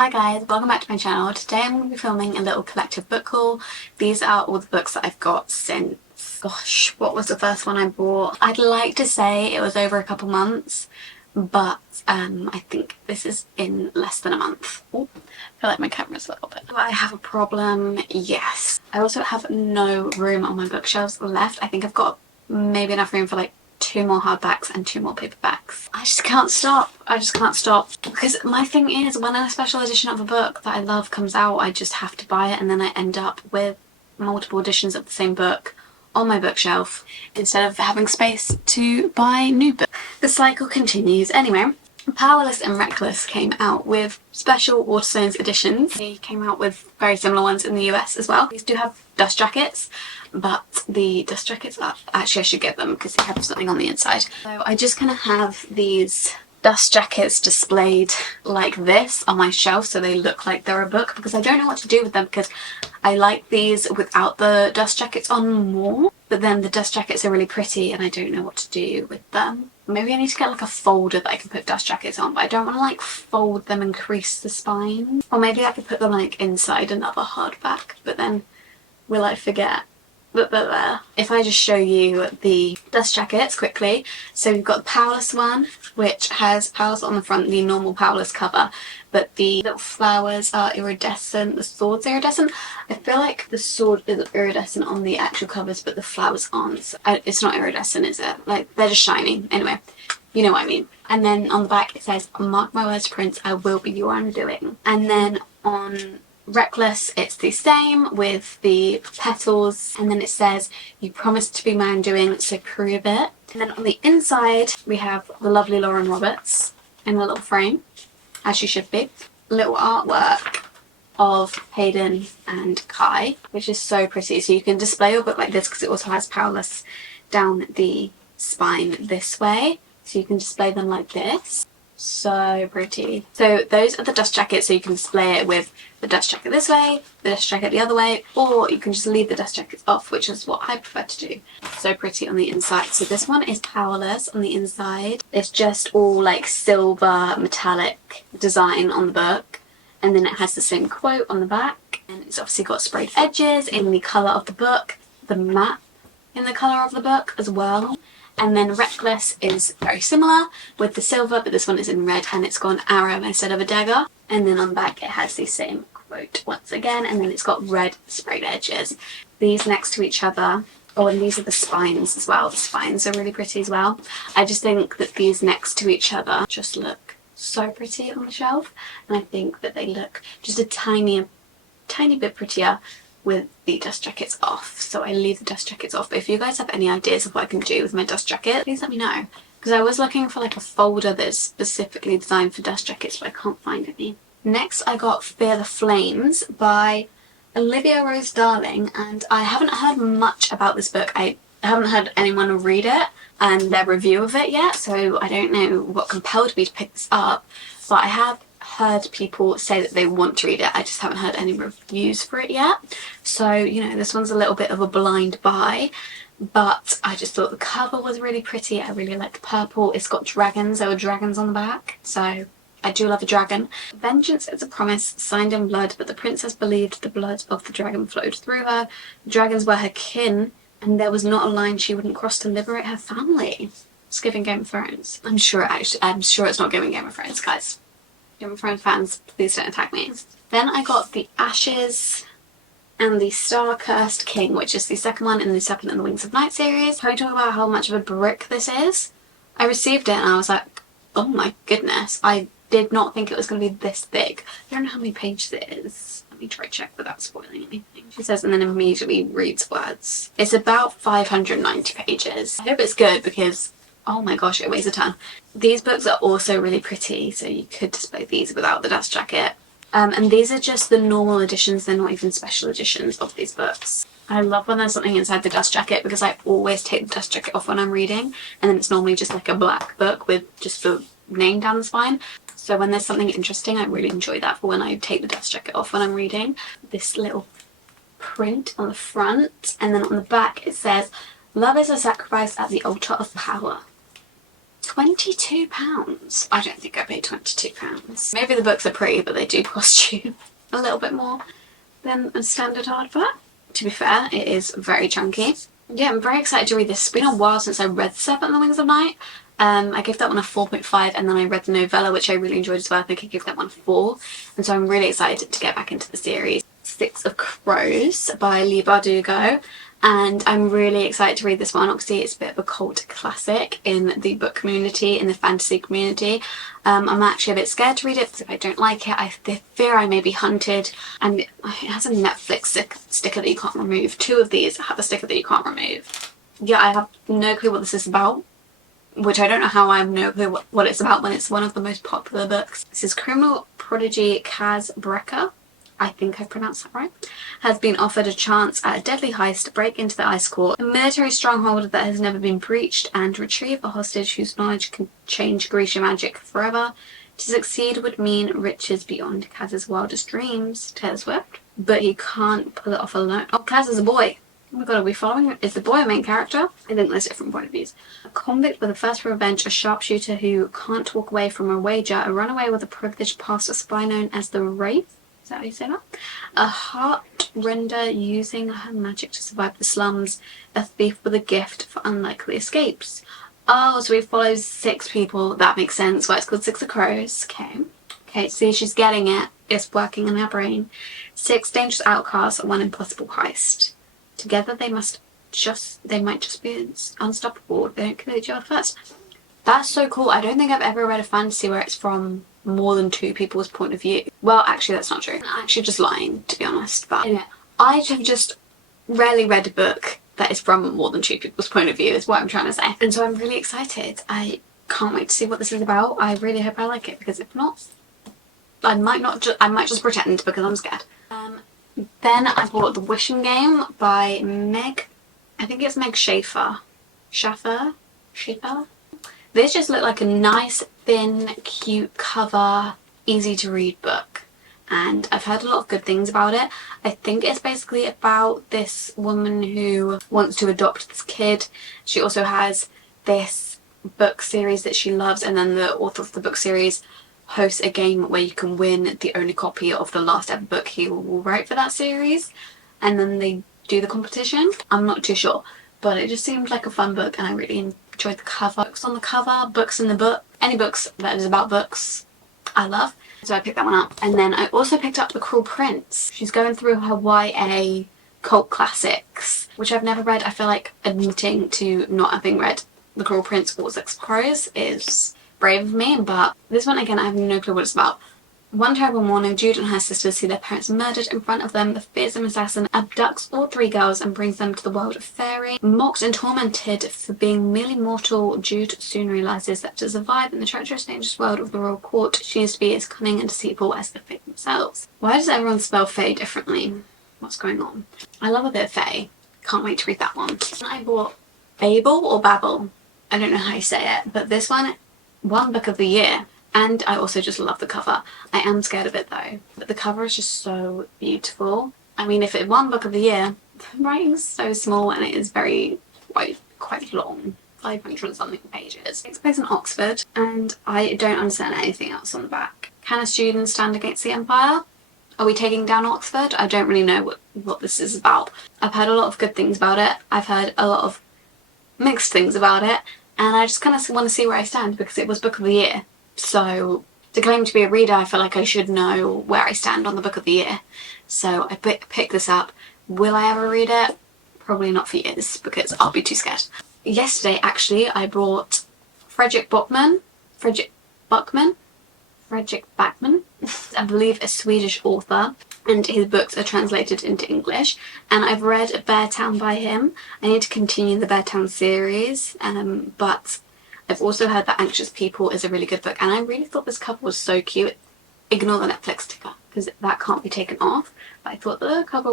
Hi guys, welcome back to my channel. Today I'm going to be filming a little collective book haul. These are all the books that I've got since, gosh, what was the first one I bought? I'd like to say it was over a couple months, but I think this is in less than a month. Oh, I feel like my camera's a little bit. Do I have a problem? Yes. I also have no room on my bookshelves left. I think I've got maybe enough room for like 2 more hardbacks and 2 more paperbacks. I just can't stop. I just can't stop. Because my thing is, when a special edition of a book that I love comes out, I just have to buy it, and then I end up with multiple editions of the same book on my bookshelf instead of having space to buy new books. The cycle continues. Anyway, Powerless and Reckless came out with special Waterstones editions. They came out with very similar ones in the US as well. These do have dust jackets, but the dust jackets are, actually I should get them because they have something on the inside. So I just kind of have these dust jackets displayed like this on my shelf so they look like they're a book, because I don't know what to do with them, because I like these without the dust jackets on more, but then the dust jackets are really pretty and I don't know what to do with them. Maybe I need to get like a folder that I can put dust jackets on, but I don't want to like fold them and crease the spine. Or maybe I could put them like inside another hardback, but then will I forget that they're there? If I just show you the dust jackets quickly. So we've got the Powerless one, which has Powerless on the front, the normal Powerless cover, but the little flowers are iridescent, the sword's iridescent. I feel like the sword is iridescent on the actual covers, but the flowers aren't. So it's not iridescent, is it? Like, they're just shining. Anyway, you know what I mean. And then on the back it says, "Mark my words, Prince, I will be your undoing." And then on Reckless it's the same with the petals, and then it says, "You promised to be my undoing, so prove it." And then on the inside we have the lovely Lauren Roberts in a little frame, as she should be. Little artwork of Hayden and Kai, which is so pretty. So you can display your book like this because it also has Powerless down the spine this way, so you can display them like this. So pretty. So those are the dust jackets, so you can display it with the dust jacket this way, the dust jacket the other way, or you can just leave the dust jackets off, which is what I prefer to do. So pretty on the inside. So this one is Powerless on the inside. It's just all like silver metallic design on the book, and then it has the same quote on the back, and it's obviously got sprayed edges in the colour of the book, the map in the colour of the book as well. And then Reckless is very similar with the silver, but this one is in red and it's got an arrow instead of a dagger. And then on the back it has the same quote once again, and then it's got red sprayed edges. These next to each other, oh, and these are the spines as well. The spines are really pretty as well. I just think that these next to each other just look so pretty on the shelf, and I think that they look just a tiny bit prettier with the dust jackets off, so I leave the dust jackets off. But if you guys have any ideas of what I can do with my dust jacket, please let me know, because I was looking for like a folder that's specifically designed for dust jackets, but I can't find any. Next I got Fear the Flames by Olivia Rose Darling, and I haven't heard much about this book. I haven't heard anyone read it and their review of it yet, so I don't know what compelled me to pick this up, but I have heard people say that they want to read it. I just haven't heard any reviews for it yet, so you know, this one's a little bit of a blind buy, but I just thought the cover was really pretty. I really like the purple. It's got dragons. There were dragons on the back, so I do love a dragon. "Vengeance is a promise signed in blood, but the princess believed the blood of the dragon flowed through her. The dragons were her kin, and there was not a line she wouldn't cross to liberate her family." It's giving Game of Thrones. I'm sure it's not giving Game of Thrones, guys. Game of Thrones fans, please don't attack me. Then I got The Ashes and the Star-Cursed King, which is the second one in the Second and the Wings of Night series. Can I talk about how much of a brick this is? I received it and I was like, oh my goodness, I did not think it was going to be this big. I don't know how many pages it is. Let me try to check without spoiling anything. She says, and then immediately reads words. It's about 590 pages. I hope it's good because, oh my gosh, it weighs a ton. These books are also really pretty, so you could display these without the dust jacket. And these are just the normal editions, they're not even special editions of these books. I love when there's something inside the dust jacket, because I always take the dust jacket off when I'm reading, and then it's normally just like a black book with just the name down the spine. So when there's something interesting, I really enjoy that for when I take the dust jacket off when I'm reading. This little print on the front, and then on the back it says, "Love is a sacrifice at the altar of power. £22. I don't think I paid £22. Maybe the books are pretty, but they do cost you a little bit more than a standard hardback. To be fair, it is very chunky. Yeah, I'm very excited to read this. It's been a while since I read Serpent and the Wings of Night. I gave that one a 4.5, and then I read the novella, which I really enjoyed as well. I think I gave that one a 4, and so I'm really excited to get back into the series. Six of Crows by Leigh Bardugo, and I'm really excited to read this one. Obviously it's a bit of a cult classic in the book community, in the fantasy community. I'm actually a bit scared to read it because if I don't like it, I fear I may be hunted, and it has a Netflix sticker that you can't remove. Two of these have a sticker that you can't remove. Yeah, I have no clue what this is about, which I don't know how I have no clue what it's about when it's one of the most popular books. This is criminal prodigy Kaz Brekker, I think I pronounced that right, has been offered a chance at a deadly heist to break into the Ice Court, a military stronghold that has never been breached, and retrieve a hostage whose knowledge can change Grecian magic forever. To succeed would mean riches beyond Kaz's wildest dreams, Taylor Swift, but he can't pull it off alone. Oh, Kaz is a boy. Oh my god, are we following? Is the boy a main character? I think there's different point of views. A convict with a thirst for revenge, a sharpshooter who can't walk away from a wager, a runaway with a privileged past, a spy known as the Wraith. Is that how you say that? A heart-render using her magic to survive the slums, a thief with a gift for unlikely escapes. Oh, so we follow 6 people. That makes sense why it's called Six of Crows. Okay, see, she's getting it. It's working in her brain. 6 dangerous outcasts, 1 impossible heist. Together they might just be unstoppable if they don't kill each other first. That's so cool. I don't think I've ever read a fantasy where it's from more than 2 people's point of view. Well, actually that's not true. I'm actually just lying, to be honest. But anyway, I have just rarely read a book that is from more than 2 people's point of view, is what I'm trying to say. And so I'm really excited. I can't wait to see what this is about. I really hope I like it, because if not, I might just pretend because I'm scared. Then I bought The Wishing Game by Meg. I think it's Meg Schaefer. Schaffer? This just looked like a nice, thin, cute cover, easy to read book. And I've heard a lot of good things about it. I think it's basically about this woman who wants to adopt this kid. She also has this book series that she loves, and then the author of the book series hosts a game where you can win the only copy of the last ever book he will write for that series, and then they do the competition. I'm not too sure, but it just seemed like a fun book, and I really enjoyed the cover. Books on the cover, books in the book, any books that is about books I love, so I picked that one up. And then I also picked up The Cruel Prince. She's going through her YA cult classics, which I've never read. I feel like admitting to not having read The Cruel Prince or Six of Crows is brave of me, but this one again I have no clue what it's about. One terrible morning, Jude and her sisters see their parents murdered in front of them. The fearsome assassin abducts all 3 girls and brings them to the world of fairy. Mocked and tormented for being merely mortal, Jude soon realises that to survive in the treacherous, dangerous world of the royal court, she needs to be as cunning and deceitful as the Fae themselves. Why does everyone spell Fae differently? What's going on? I love a bit of Fae. Can't wait to read that one. I bought Babel or Babel. I don't know how you say it, but this one won Book of the Year. And I also just love the cover. I am scared of it though, but the cover is just so beautiful. I mean, if it won Book of the Year, the writing's so small and it is quite long. 500 something pages. It takes place in Oxford, and I don't understand anything else on the back. Can a student stand against the Empire? Are we taking down Oxford? I don't really know what this is about. I've heard a lot of good things about it. I've heard a lot of mixed things about it, and I just kind of want to see where I stand because it was Book of the Year. So to claim to be a reader, I feel like I should know where I stand on the Book of the Year. So I picked this up. Will I ever read it? Probably not for years because I'll be too scared. Yesterday, actually, I brought Fredrik Backman, I believe a Swedish author, and his books are translated into English, and I've read Beartown by him. I need to continue the Beartown series, but I've also heard that Anxious People is a really good book, and I really thought this cover was so cute. Ignore the Netflix sticker because that can't be taken off, but I thought the cover